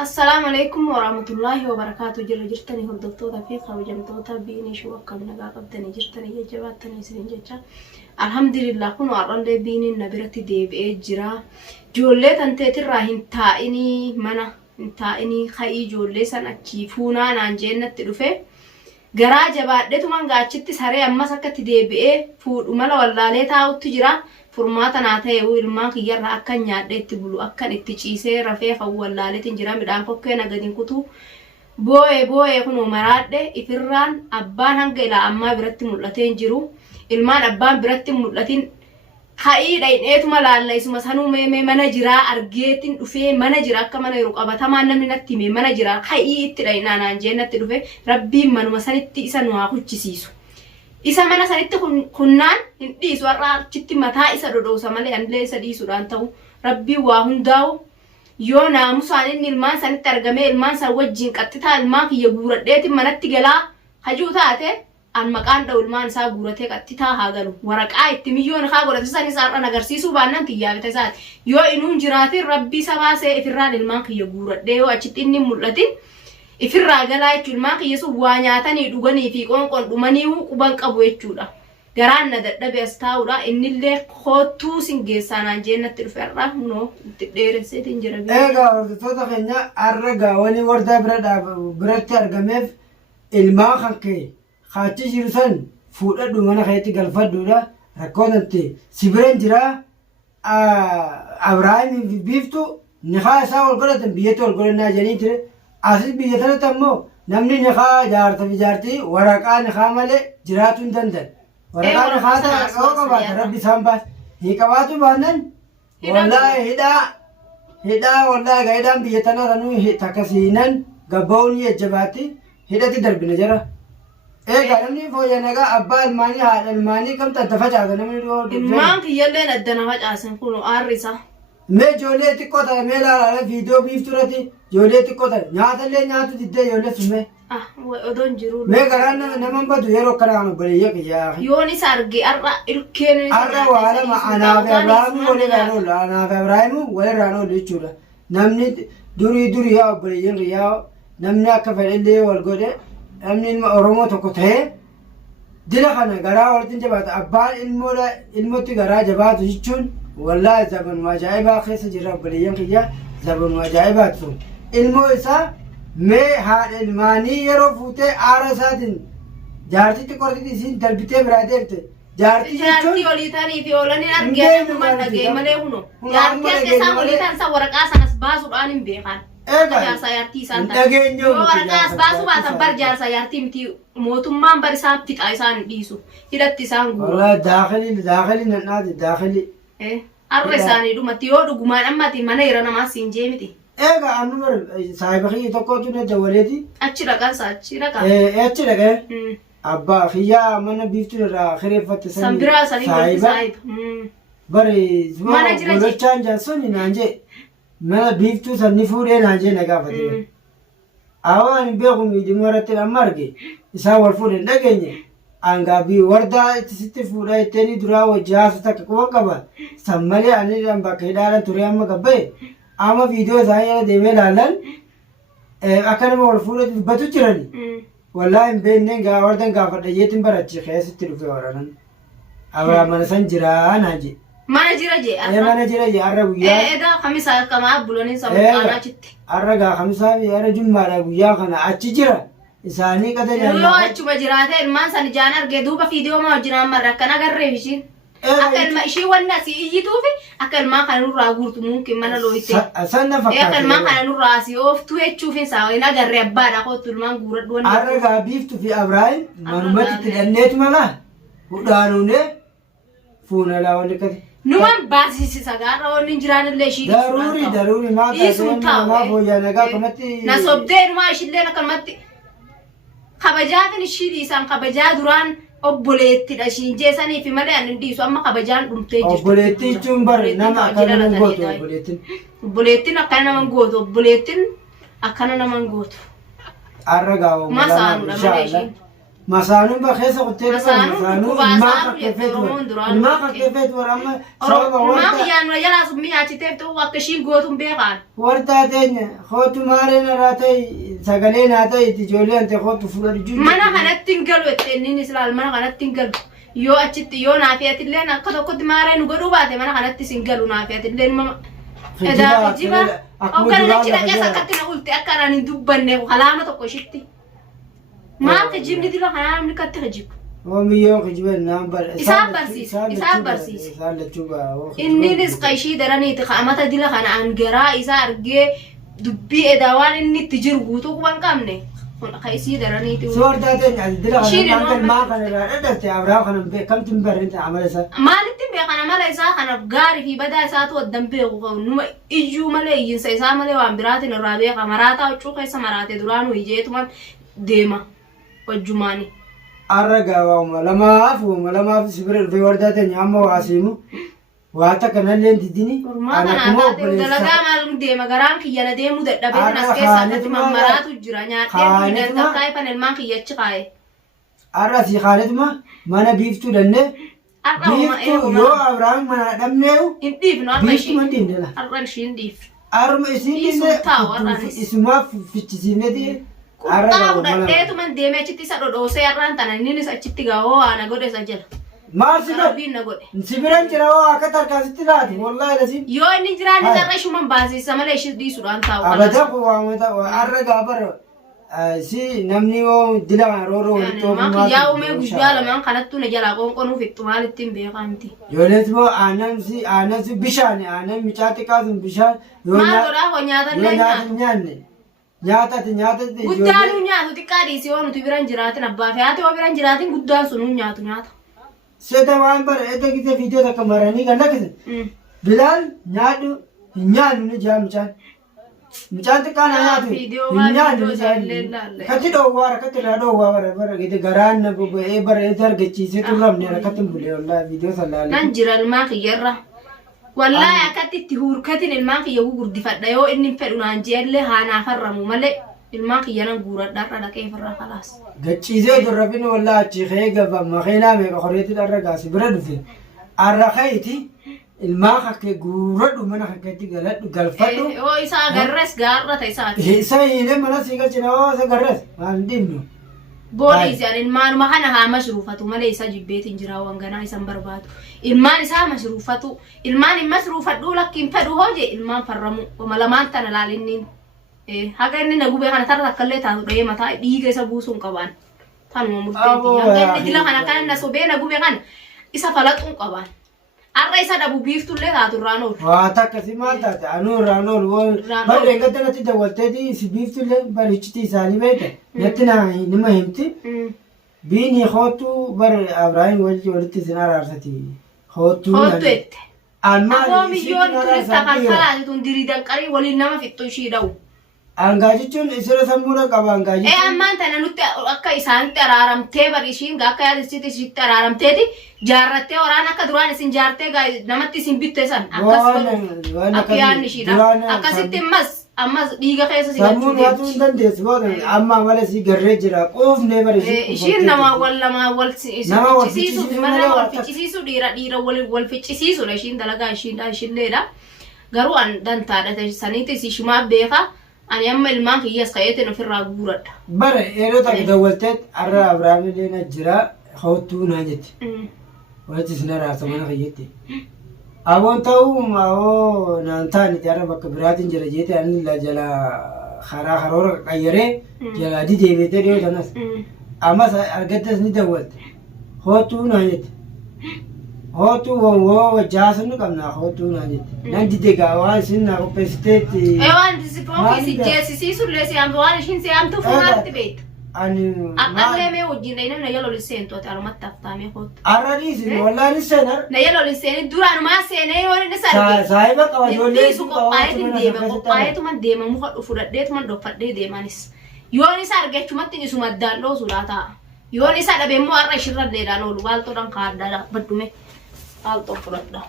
السلام عليكم ورحمة الله وبركاته. جرتني هردفتوتا في خوجمتوتا بيني شو أكم نجا قبتني جرتني يجباتني سنين جتة. الحمد لله كن أران لي بيني نبرتي ديب إجرا جولة أنت تراهن تائني منا تائني خي جولة سنة كيفونا نانجينا تلوفه جرا جبات ده تمان قاعدتي سهرة أما سكت ديب فود وملا ولا ليه تاو تجرا furmaata naa ta'e ilmaan kiyyarra akka nyaadhe itti bulu akka itti ciisee rafee fawwallaaleetiin jira midhaan kokkee nagadin kutu boo'ee kun maraadhe ifirraan abbaan hanga ilaa ammaa biratti mul'atee jiru ilmaan abbaan biratti mul'atin ka'ii dhayneetuma laallaysuma sanuu mee mana jiraa argeetiin dhufee mana jira akka mana yeroo qabatamaan namni natti hime mana jira ka'ii itti dhaynaan jeennatti dhufe rabbiin manuma sanitti isa nu haa kuchisiisu. Isa mana sanitti kunnaan hin dhiisu warra achitti mataa isa dhodhoosa malee anillee isa dhiisuudhaan ta'u rabbii waa hundaa'u yoo naamusaan inni ilmaan sanitti argamee ilmaan san wajjin qaxxitaa ilmaan kiyya guuradheetiin manatti galaa hajuu taate an maqaan dha'u ilmaan isaa guuratee qaxxitaa haa galu waraqaa itti miyyoon haa godhate san isaarran agarsiisuu baannan kiyyaa bita isaati yoo inuun jiraatiin rabbii isa baasee ifirraan ilmaan kiyya guuradhee yoo achitti inni mul'atin ifirraa galaa jechuun ilmaan kiyya sun waa nyaatanii dhuganii fi qoonqoon dhumanii quban qabu jechuudha. Garaan na dadhabe as taa'uudha innillee kootuu sin geessaanaan jeennatti dhufeerra hunoo itti dheeresseetiin jira. Egaa hordoftoota keenya har'a gaawwanii wardaa biratti argameef ilmaan kan ka'e kaachi jiru san fuudhadhu mana keetti galfadhuudha rakkoo tante sibireen jira Abrahaamii fi biiftu niqaa isaa wal godhatan biyyatti wal godhannaa jedhanii ture. Asii biyya tanatti ammoo namni niqaa jaarta fi jaartii waraqaa niqaa malee jiraachuu hin danda'an. Waraqaa niqaa ta'e qaba qabaata rabbi isaan baas. Hin qabaatu baannan wallaahi hidhaa wallaahi hidhaan biyya tanaa sanuu takkasiinan gabba'uun jajjabaatti hidhatti darbina jira. Egaa namni fooyya nagaa abbaa ilmaanii haadha ilmaanii kamtu adda facaasa namni dhiyoo. Ilmaan kiyyalleen adda na facaasan kun aarri isaa. Mee ijoollee xiqqoo ta'e mee ilaalaa viidiyoo biiftuurratti ijoollee xiqqoo ta'e nyaatallee nyaatu diddee ijoollee summee. Odoon jiru. Mee garaan nama badu yeroo kanaan obboleeyyaa kiyyaa. Yoon isa arge har'a ilkeen. Har'a waa lama anaaf Abrahaamuu walirraan oolu anaaf Abrahaamuu walirraan oolu jechuudha. Namni durii yaa obboleeyyan kiyyaa namni akka fedhellee wal godhe namni ilma Oromoo tokko ta'ee dila kana garaa walitti jabaata abbaan ilmootti garaa jabaatu jechuun. والله زبون مجايبا خيس جرب بليان كيا زبون مجايبا تون الموسى مي هاد الماني يروفوته عرساتين جارتي تقولي ديسين تربيته برادرت جارتي وليتاني في أولاني أرجع من نجى ملهونو جارتي كيسا وليتان سورك أسان أسباس ورانين بيخان جار سيارتي سانتا ورك أسباس وبعد برجع سيارتي متي موتومان بريسان تك أيسان ديسو هيرتي سان والله داخلي نادي داخلي arresaanii dhumatti yoo dhugumaan ammati mana irra namaa siin jeemiti. Egaa annuma saahiba kiyya tokkotu na dawwaleeti. Achi dhaqansa achi dhaqa. Achi dhaqee abbaa kiyyaa mana biiftuu irraa kireeffatte san biraa sanii walitti saahiba. Bari godhachaan jaarsonni naan jee mana biiftuu sanni fuudhee naan jee na gaafate. Awaan hin beeku miidhuma irratti amma arge isaan wal fuudhe hin dhageenye. Angaabii wardaa itti sitti fuudhaa ittiin duraa wajjaasu takka quba qaba. San malee ani bakka hidhaalan ture amma gabbee amma viidiyoo isaanii jala deemee ilaalan akka nama wal fuudhatti dubbatu jirani. Wallaahi hin beekneen wardan gaafadha jeetiin barachi keessatti dhufe waranan. Abraa mana san jiraa naan jee. Mana jira jee. Mana jira jee har'a guyyaa. Edaa kamisaa akkamaa bulaniin sammuu achitti. Har'a gaa kamisaa fi har'a jummaadha guyyaa kana achi jira. Isaanii qada jaalladha. Yoo achuma jiraate ilmaan san ijaan argee duuba viidiyoo maa wajjinaan marra akkana agarreef ishiin. Akka ilma ishii wanna asii iyyituufi akka ilmaan kana nurraa guurtu mumkin mana looyite. Sanna fakkaate. Akka ilmaan kana nurraa asii ooftuu jechuufin saa hin agarree abbaadha kootu ilmaan guuradhu wanni. Har'a gaa biiftuu fi Abrahaam manumatti itti dhanneetu malaa hudhaanuunee fuunalaa wanni akkati. Numan baasisiisa gaarra wanni hin jiraanillee ishii daruuri maa taasisa namaa fooyyaan nagaa kamatti. Na sobdee numaa ishilleen akkamatti. Kabajaan ishii dhiisan kabajaa duraan obboleettidha ishiin jeesanii fi malee ani dhiisu amma kabajaan dhumtee jirti. Obboleettii jechuun bari nama akkana nama gootu obboleettiin. Obboleettiin akkana nama gootu obboleettiin akkana nama gootu. Har'a gaa'oo masaanudha malee ishiin. مسانون بخيسة قلت لك مسانون ما كيفت ورما ما خيان ويلا سمي عتيت تو وكشين قوتهم بيقان ورتاتين خوتو مارين راتي سجلين هاتي تجولي أنت خوتو فلور جود ما أنا خنات تنقل وتنين إسرائيل ما أنا خنات تنقل يو أشت يو نافيات اللي أنا كده مارين وقولوا بعد ما أنا خنات تسنقل ونافيات اللي ما إذا جيبا أو كان نشيل أجازة كتنا قلت أكان ندوبني وخلامة تقوشتي ما تجيبني دي لو خلامة نكتة وميو خجبنا نمبر إسحاب برسيس إني نسقي شيء دراني تخامة دي لو خنا عن جرا إسحاب رجع دبي إدوان إني تجر قوتو كمان كامنه خيسي دراني تو صور داتين دي لو خنا ما خنا ردت أبراو خنا كم تنبر أنت عمله سا ما نتم بخنا ما ليس خنا بقاري في بدأ ساتو الدم بيغو نما إيجو ملأ ينسى إسحاب ملأ وامبرات الرابع كمراتا وشوك إسحاب مرات دران ويجيت من ديما والجماني أرجع لما في سبر في وردات نعم وعسيمو وهذا كان اللي أنت ديني أنا كمو دلنا مال ديما غرام كي يلا ديمو دبي نسكي ساتة مرات وجرانيا تيجي ندر كاي بنل ما كي يتشقاي أراسي خالد ما أنا بيفتو لنه بيفتو يو أبراهيم ما دمناه إنديف نور بيفتو ما دينه أرنشين ديف أرم اسمه في تسينه دي Tahu dah, dia tu man dia macam itu satu dosa orang tanah ini nih sakit tiga anak gode saja. Masih dah. Bina gode. Sibiran cerawa akar terkasih tidak, wallahi lazim. Yo ini cerah ni cerah cuma basi sama lesu di suran tahu. Abada ko awam tahu, arra gabar si namni wo dilang roro itu. Mak jauh me gujala memang kalat tu nejala kon ufik tu malit tim bekanti. Yo lihat wo anan si bishan, anan micati kasum bishan. Mak orang ko nyata nyanyi. Nyata. Guddaan nyaatu xiqqaadhi si waan nuti biraan jiraatin abbaa fi haati waa biraan jiraatin guddaan sun nyaatu. Seda waan bara edda gite video takka maranii kan lakkise. Bilal nyaadhu hin nyaannu ni jaa mucaan. Mucaan xiqqaan nyaatu hin nyaannu ni jaa. Katti dhoowwaa rakkatti irraa dhoowwaa bara gite garaan na boba'ee bara edda argachiisee turramne rakkatti hin bulee wallaahi video sallaalee. Nan jira ilmaa kiyyarra. Wallahi akkatti itti hurkatin ilmaan kiyya gurguddifadha yoo inni fedhu naan jeellee haanaa farramu malee ilmaan kiyya nan guuradhaadha dhaqee firraa kalaas. Gachiisee durrafin wallahi achi ka'ee gaba makiinaa meeqa horeetti dharra gaasi bira dhufe arra ka'eeti ilmaan hakke guuradhu mana hakkeetti galadhu galfadhu. Oo isa agarres gaarra ta'e isaati. Isa hiilee mana sii galchina oo isa agarres waan dhimnu. Boodhi isaan ilmaanuma kana haa masruufatu malee isa jibbeetiin jira waan ganaa isan barbaadu. Ilmaan isaa masruufatu ilmaan hin masruufadhu lakkiin fedhu hooje ilmaan farramu malamaan tana laalinniin. Haga inni na gubee kana tarra takkallee taatu dhahee mataa dhiiga isa buusuun qabaan. Tanuma murteetti. Haga inni dila kana kan na sobee na gubee kana isa falaxuun qabaan. Arra isa dhabu biiftullee taatu irraan oolu. Waa takka si maal taate anuu irraan oolu. Barri eeggatta natti daawwatteeti si biiftullee barichiti isaanii beekte. Natti nama himti. Biini hootu bar Abrahaam walitti isin araarsati. Hootu ette. Ammoo milyoon turista falfalaa tun diriidan qarii waliin nama fixxu ishii dha'u. Angaajichuun isira sammuudha qaba angaajichuun. Ammaan tana nutti akka isaanitti araaramtee bari ishiin akka yaadisitti ishiitti araaramteeti jaarrattee waraana akka duraan isin jaartee namatti isin bitte san akka yaadni ishiidha. Akkasitti ammas dhiiga keessa si galchuu deemti. Sammuun waatuu hin dandeessu booda amma malee si garree jira quufnee bari ishiin nama wal ficcisiisuuf mana wal ficcisiisu dhiira wal ficcisiisudha ishiin dalagaa ishiinleedha. Garuu an dantaadha saniitti ishimaa beeka. Ani amma ilmaan kiyyas ka'eetiin ofirraa guuradha. Bara yeroo takka daawwatteet arra Abrahaam illee na jira hawwattuu naa jetti. Walitti isin araarsa mana kiyyetti. Aboon ta'uu maawoo naan taaniti arra bakka biraatiin jira jeete ani jala karoora qayyaree jala deebiitee dhiyoo sanas. Ammas argattes ni daawwatte. Hawwattuu naa jetti. Hootu woo jaasannu qabna hootu naa jetti. Nan didegaa waan isin naa qopheessiteetti. Waan disipooki si jeesisiisu illee si amtu waan ishiin si amtu funaatti beektu. Akkallee mee wajjin dhahinam na yaloo lisseen tooti alumatti haftaamee hootu. Arradiisi wallaan lisseen ar. Na yaloo lisseen duraanumaa seenee yoo inni sargee. Saahiba qaba ijoollee isu qophaa'eetuman deema muka fudhadheetuman dhokfadhee deemanis. Yoon isa argachumatti isuma addaan dhoosu laata. Yoon isa dhabeemmoo har'a ishirra deedhaan oolu waaltoodhaan kaaddaadha baddume. Alto purada.